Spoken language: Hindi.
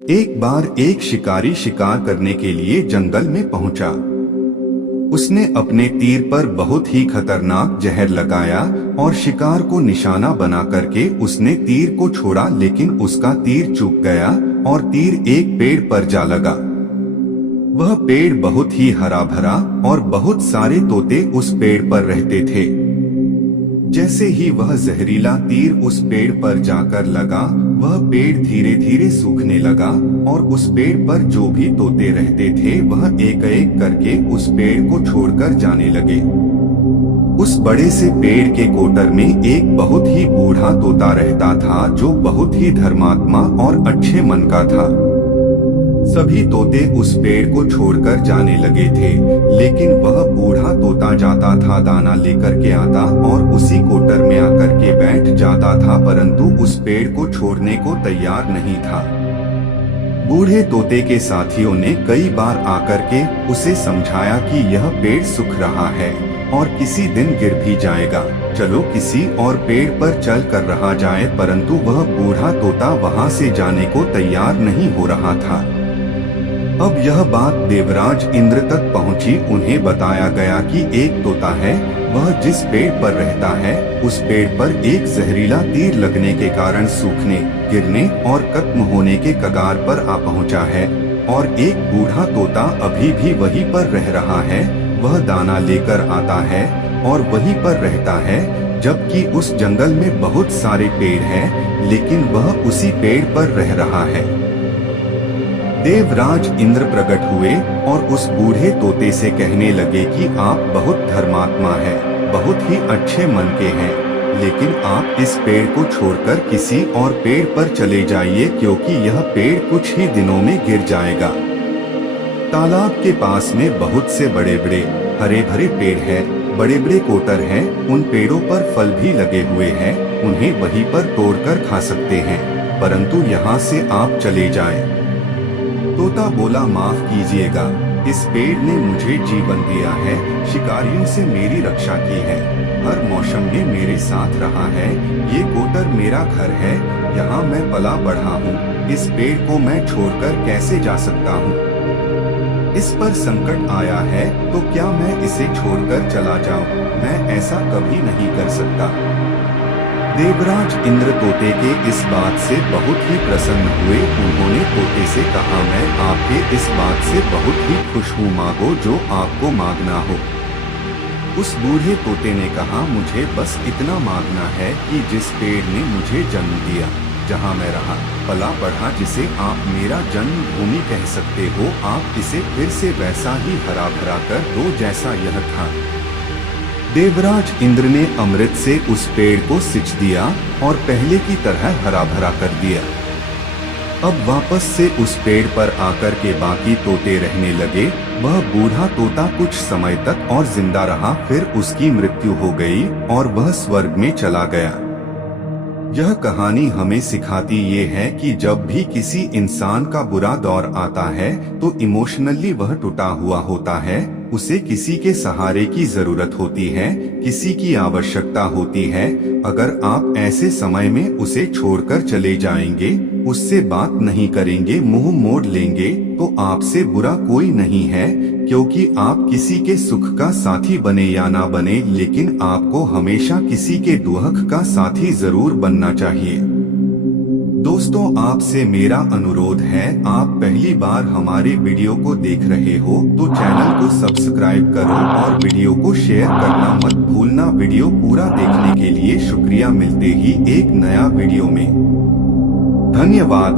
एक बार एक शिकारी शिकार करने के लिए जंगल में पहुंचा। उसने अपने तीर पर बहुत ही खतरनाक जहर लगाया और शिकार को निशाना बना करके उसने तीर को छोड़ा, लेकिन उसका तीर चूक गया और तीर एक पेड़ पर जा लगा। वह पेड़ बहुत ही हरा भरा और बहुत सारे तोते उस पेड़ पर रहते थे। जैसे ही वह जहरीला तीर उस पेड़ पर जाकर लगा, वह पेड़ धीरे धीरे सूखने लगा और उस पेड़ पर जो भी तोते रहते थे वह एक एक करके उस पेड़ को छोड़कर जाने लगे। उस बड़े से पेड़ के कोटर में एक बहुत ही बूढ़ा तोता रहता था, जो बहुत ही धर्मात्मा और अच्छे मन का था। सभी तोते उस पेड़ को छोड़कर जाने लगे थे, लेकिन वह बूढ़ा तोता जाता था, दाना लेकर के आता और उसी कोटर में आकर के बैठ जाता था, परंतु उस पेड़ को छोड़ने को तैयार नहीं था। बूढ़े तोते के साथियों ने कई बार आकर के उसे समझाया कि यह पेड़ सूख रहा है और किसी दिन गिर भी जाएगा, चलो किसी और पेड़ पर चल कर रहा जाए, परंतु वह बूढ़ा तोता वहां से जाने को तैयार नहीं हो रहा था। अब यह बात देवराज इंद्र तक पहुंची। उन्हें बताया गया कि एक तोता है, वह जिस पेड़ पर रहता है उस पेड़ पर एक जहरीला तीर लगने के कारण सूखने, गिरने और खत्म होने के कगार पर आ पहुंचा है, और एक बूढ़ा तोता अभी भी वहीं पर रह रहा है। वह दाना लेकर आता है और वहीं पर रहता है, जबकि उस जंगल में बहुत सारे पेड़ हैं, लेकिन वह उसी पेड़ पर रह रहा है। देवराज इंद्र प्रकट हुए और उस बूढ़े तोते से कहने लगे कि आप बहुत धर्मात्मा हैं, बहुत ही अच्छे मन के हैं, लेकिन आप इस पेड़ को छोड़कर किसी और पेड़ पर चले जाइए, क्योंकि यह पेड़ कुछ ही दिनों में गिर जाएगा। तालाब के पास में बहुत से बड़े बड़े हरे भरे पेड़ हैं, बड़े बड़े कोटर हैं, उन पेड़ों पर फल भी लगे हुए हैं, उन्हें वहीं पर तोड़कर खा सकते हैं, परंतु यहाँ से आप चले जाएं। तोता बोला, माफ कीजिएगा, इस पेड़ ने मुझे जीवन दिया है, शिकारियों से मेरी रक्षा की है, हर मौसम में मेरे साथ रहा है, ये कोटर मेरा घर है, यहाँ मैं पला बढ़ा हूँ, इस पेड़ को मैं छोड़कर कैसे जा सकता हूँ? इस पर संकट आया है तो क्या मैं इसे छोड़कर चला जाऊँ? मैं ऐसा कभी नहीं कर सकता। देवराज इंद्र तोते के इस बात से बहुत ही प्रसन्न हुए। उन्होंने तोते से कहा, मैं आपके इस बात से बहुत ही खुश हूँ, मांगो जो आपको मांगना हो। उस बूढ़े तोते ने कहा, मुझे बस इतना मांगना है कि जिस पेड़ ने मुझे जन्म दिया, जहाँ मैं रहा पला बढ़ा, जिसे आप मेरा जन्मभूमि कह सकते हो, आप इसे फिर से वैसा ही हरा भरा कर दो जैसा यह था। देवराज इंद्र ने अमृत से उस पेड़ को सिंच दिया और पहले की तरह हरा भरा कर दिया। अब वापस से उस पेड़ पर आकर के बाकी तोते रहने लगे। वह बूढ़ा तोता कुछ समय तक और जिंदा रहा, फिर उसकी मृत्यु हो गई और वह स्वर्ग में चला गया। यह कहानी हमें सिखाती ये है कि जब भी किसी इंसान का बुरा दौर आता है तो इमोशनली वह टूटा हुआ होता है, उसे किसी के सहारे की जरूरत होती है, किसी की आवश्यकता होती है। अगर आप ऐसे समय में उसे छोड़कर चले जाएंगे, उससे बात नहीं करेंगे, मुंह मोड़ लेंगे, तो आपसे बुरा कोई नहीं है, क्योंकि आप किसी के सुख का साथी बने या ना बने, लेकिन आपको हमेशा किसी के दुख का साथी जरूर बनना चाहिए। दोस्तों, आपसे मेरा अनुरोध है, आप पहली बार हमारे वीडियो को देख रहे हो तो चैनल को सब्सक्राइब करो और वीडियो को शेयर करना मत भूलना। वीडियो पूरा देखने के लिए शुक्रिया। मिलते ही एक नया वीडियो में। धन्यवाद।